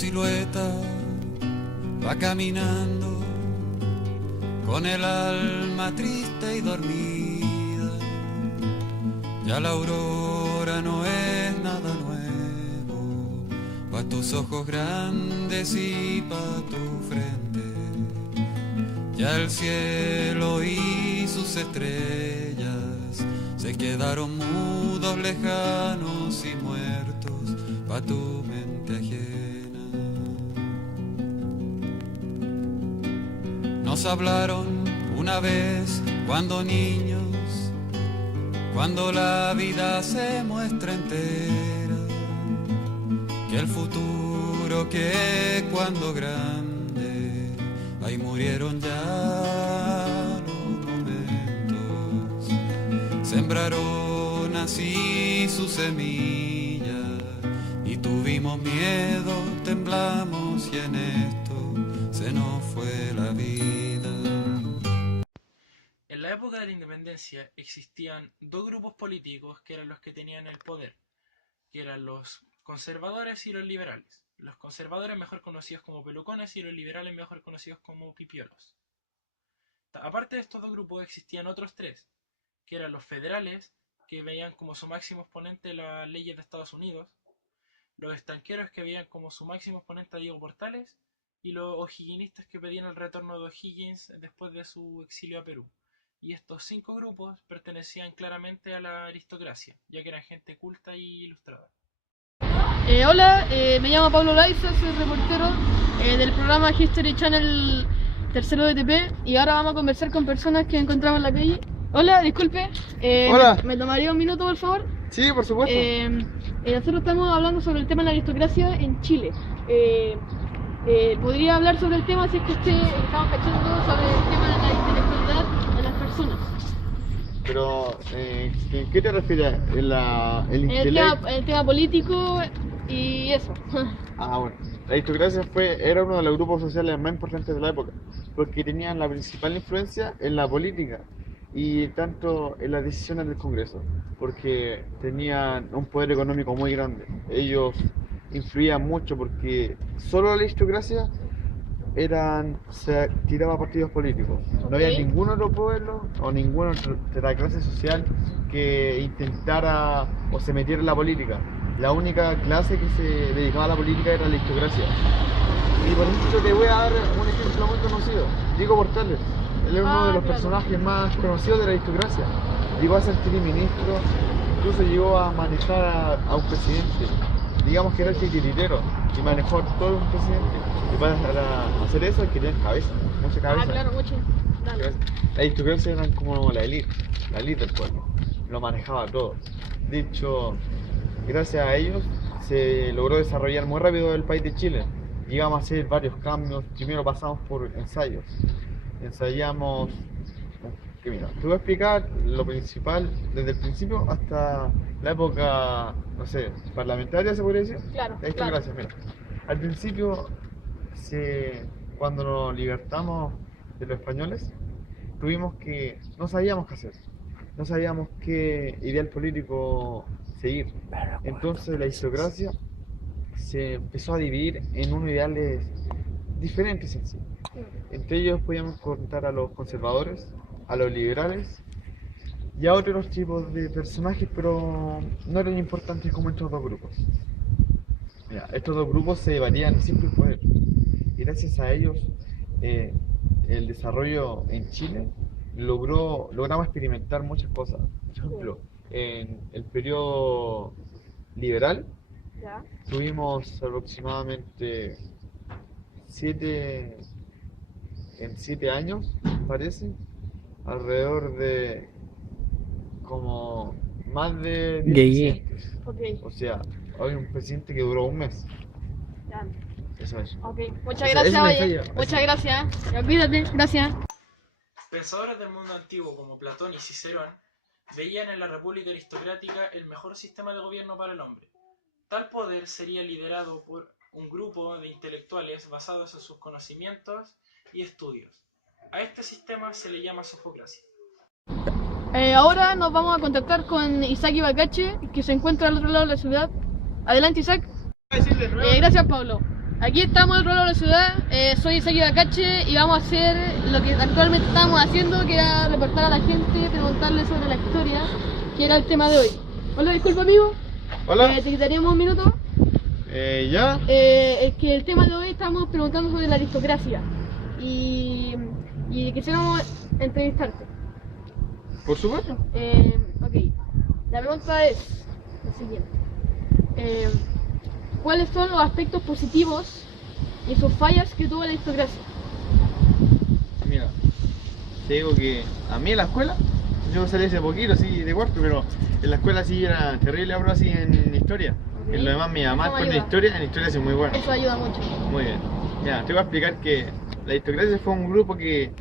silueta va caminando con el alma triste y dormida. Ya la aurora no es nada nuevo, pa' tus ojos grandes y pa' tu frente. Ya el cielo y sus estrellas se quedaron mudos, lejanos y muertos pa' tu mente ajena. Nos hablaron una vez cuando niños, cuando la vida se muestra entera, que el futuro que cuando grande, ahí murieron ya los momentos. Sembraron así su semilla y tuvimos miedo, temblamos y en esto se nos fue la vida. En la época de la independencia existían dos grupos políticos que eran los que tenían el poder, que eran los conservadores y los liberales. Los conservadores mejor conocidos como pelucones y los liberales mejor conocidos como pipiolos. Aparte de estos dos grupos existían otros tres, que eran los federales, que veían como su máximo exponente las leyes de Estados Unidos, los estanqueros, que veían como su máximo exponente a Diego Portales, y los o'higginistas, que pedían el retorno de O'Higgins después de su exilio a Perú. Y estos cinco grupos pertenecían claramente a la aristocracia, ya que eran gente culta y ilustrada. Hola, me llamo Pablo Laiza, soy reportero del programa History Channel tercero de TP, y ahora vamos a conversar con personas que encontramos en la calle. Hola, disculpe, Hola. ¿me tomaría un minuto, por favor? Sí, por supuesto. Nosotros estamos hablando sobre el tema de la aristocracia en Chile. ¿Podría hablar sobre el tema si es que estamos cachando sobre el tema de la intelectualidad de las personas? Pero, ¿en qué te refieres? El tema político y eso. Ah, bueno. La aristocracia era uno de los grupos sociales más importantes de la época, porque tenían la principal influencia en la política y tanto en las decisiones del Congreso, porque tenían un poder económico muy grande. Ellos influían mucho porque solo la aristocracia se tiraba a partidos políticos. No había ningún otro pueblo o ninguna otra clase social que intentara o se metiera en la política. La única clase que se dedicaba a la política era la aristocracia. Y por ejemplo te voy a dar un ejemplo muy conocido, Diego Portales. Él es uno de los personajes más conocidos de la aristocracia. Llegó a ser primer ministro, incluso llegó a manejar a un presidente. Digamos que era el titiritero y manejó a todo un presidente. Y para hacer eso hay que tener cabeza, mucha cabeza. Ah, claro, mucho. Dale. La aristocracia eran como la élite del pueblo. Lo manejaba todo. De hecho, gracias a ellos se logró desarrollar muy rápido el país de Chile. Llegamos a hacer varios cambios. Primero pasamos por ensayos. Ensayamos. Que mira, te voy a explicar lo principal desde el principio hasta la época, no sé, parlamentaria, se podría decir. Claro. La aristocracia, mira. Al principio, cuando nos libertamos de los españoles, no sabíamos qué hacer. No sabíamos qué ideal político seguir. Entonces la aristocracia se empezó a dividir en unos ideales diferentes en sí. Entre ellos podíamos contar a los conservadores, a los liberales y a otros tipos de personajes, pero no eran importantes como estos dos grupos. Mira, estos dos grupos se debatían siempre el poder y gracias a ellos el desarrollo en Chile logramos experimentar muchas cosas. Por ejemplo, en el periodo liberal tuvimos aproximadamente 7 años, parece, alrededor de como más de 10 presidentes. O sea, hay un presidente que duró un mes. Ya. Eso es. Muchas gracias, oye. Muchas gracias. Ya, cuídate, gracias. Pensadores del mundo antiguo como Platón y Cicerón veían en la república aristocrática el mejor sistema de gobierno para el hombre. Tal poder sería liderado por un grupo de intelectuales basados en sus conocimientos y estudios. A este sistema se le llama sofocracia. Ahora nos vamos a contactar con Isaac Ibacache, que se encuentra al otro lado de la ciudad. Adelante, Isaac. Gracias, Pablo. Aquí estamos en Rolo de la Ciudad, soy Isaki Bakache y vamos a hacer lo que actualmente estamos haciendo, que era reportar a la gente, preguntarle sobre la historia, que era el tema de hoy. Hola, disculpa amigo. Hola. ¿Te quitaríamos un minuto? ¿Ya? Es que el tema de hoy estamos preguntando sobre la aristocracia y quisiéramos entrevistarte. Por supuesto. Ok, la pregunta es la siguiente. ¿Cuáles son los aspectos positivos y sus fallas que tuvo la aristocracia? Mira, te digo que a mí en la escuela, yo salí hace poquito, así de cuarto, pero en la escuela sí era terrible, ahora así en historia. Ok. En lo demás me iba mal ¿Cómo con ayuda? en historia sí muy bueno. Eso ayuda mucho. Muy bien. Ya, te voy a explicar que la aristocracia fue un grupo que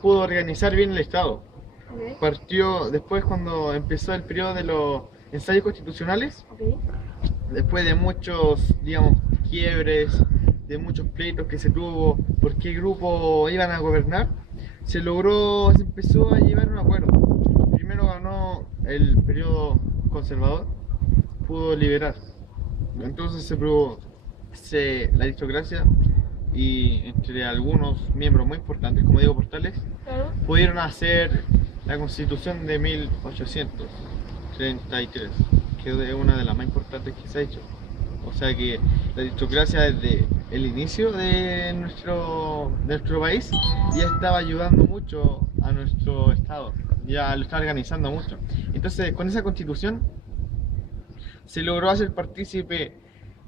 pudo organizar bien el Estado. Ok, Partió después cuando empezó el periodo de los ensayos constitucionales, ok, después de muchos, digamos, quiebres, de muchos pleitos que se tuvo por qué grupo iban a gobernar, se empezó a llevar un acuerdo. Primero ganó el periodo conservador, pudo liberar. Entonces la aristocracia y entre algunos miembros muy importantes, como Diego Portales, claro. pudieron hacer la Constitución de 1833, que es una de las más importantes que se ha hecho. O sea que la aristocracia desde el inicio de nuestro país ya estaba ayudando mucho a nuestro Estado, ya lo estaba organizando mucho. Entonces con esa Constitución se logró hacer partícipe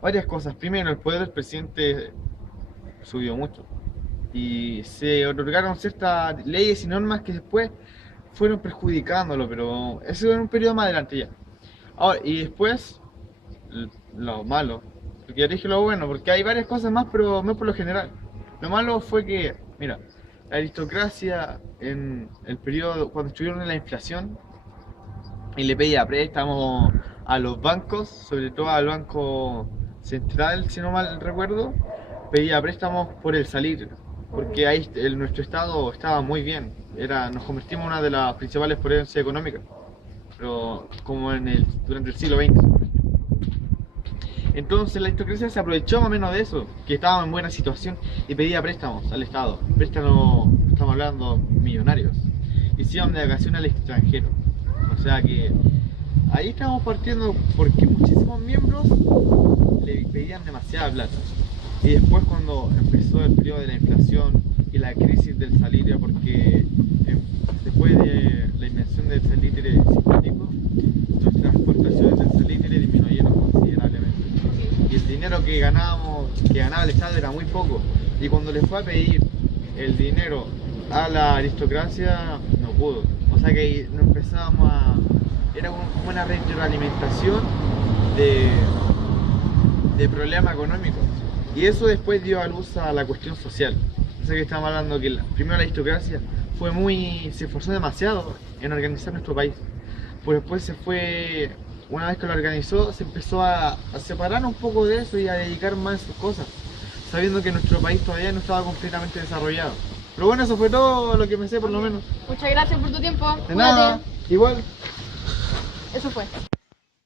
varias cosas. Primero, el poder del presidente subió mucho y se otorgaron ciertas leyes y normas que después fueron perjudicándolo, pero eso en un periodo más adelante ya. Ahora, y después, lo malo, porque ya dije lo bueno, porque hay varias cosas más, pero no por lo general. Lo malo fue que, mira, la aristocracia en el periodo, cuando estuvieron en la inflación, y le pedía préstamos a los bancos, sobre todo al Banco Central, si no mal recuerdo, pedía préstamos por el salir, porque ahí nuestro estado estaba muy bien, nos convertimos en una de las principales potencias económicas, pero como durante el siglo XX. Entonces la aristocracia se aprovechó más o menos de eso, que estaba en buena situación y pedía préstamos al Estado, préstamos, estamos hablando millonarios, y se iban de vacaciones al extranjero. O sea que ahí estamos partiendo porque muchísimos miembros le pedían demasiada plata. Y después cuando empezó el periodo de la inflación y la crisis del salitre, porque después de la invención del salitre sintético, nuestras exportaciones del salitre disminuyeron considerablemente. Y el dinero que ganaba el Estado era muy poco. Y cuando le fue a pedir el dinero a la aristocracia, no pudo. O sea que ahí nos empezábamos a... Era como una retroalimentación de problemas económicos. Y eso después dio a luz a la cuestión social. O sea que estamos hablando que primero la aristocracia se esforzó demasiado en organizar nuestro país. Pues después una vez que lo organizó, se empezó a separar un poco de eso y a dedicar más a sus cosas, sabiendo que nuestro país todavía no estaba completamente desarrollado. Pero bueno, eso fue todo lo que me sé por lo menos. Muchas gracias por tu tiempo. De Cuídate. nada, igual. Eso fue.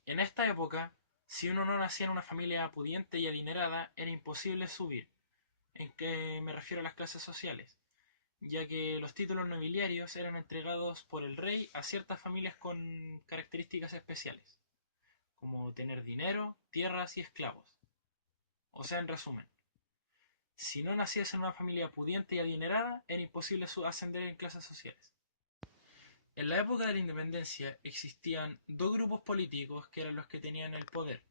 En esta época, si uno no nacía en una familia pudiente y adinerada, era imposible subir. ¿En qué me refiero a las clases sociales? Ya que los títulos nobiliarios eran entregados por el rey a ciertas familias con características especiales, como tener dinero, tierras y esclavos. O sea, en resumen, si no nacías en una familia pudiente y adinerada, era imposible ascender en clases sociales. En la época de la independencia existían dos grupos políticos que eran los que tenían el poder,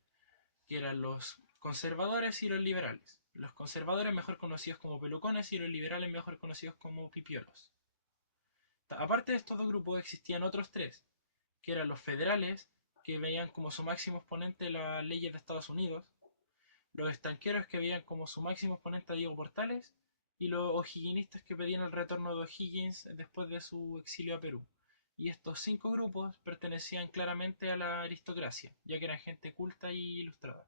que eran los conservadores y los liberales. Los conservadores mejor conocidos como pelucones y los liberales mejor conocidos como pipiolos. Aparte de estos dos grupos existían otros tres, que eran los federales, que veían como su máximo exponente las leyes de Estados Unidos, los estanqueros que veían como su máximo exponente a Diego Portales, y los o'higginistas que pedían el retorno de O'Higgins después de su exilio a Perú. Y estos cinco grupos pertenecían claramente a la aristocracia, ya que eran gente culta y ilustrada.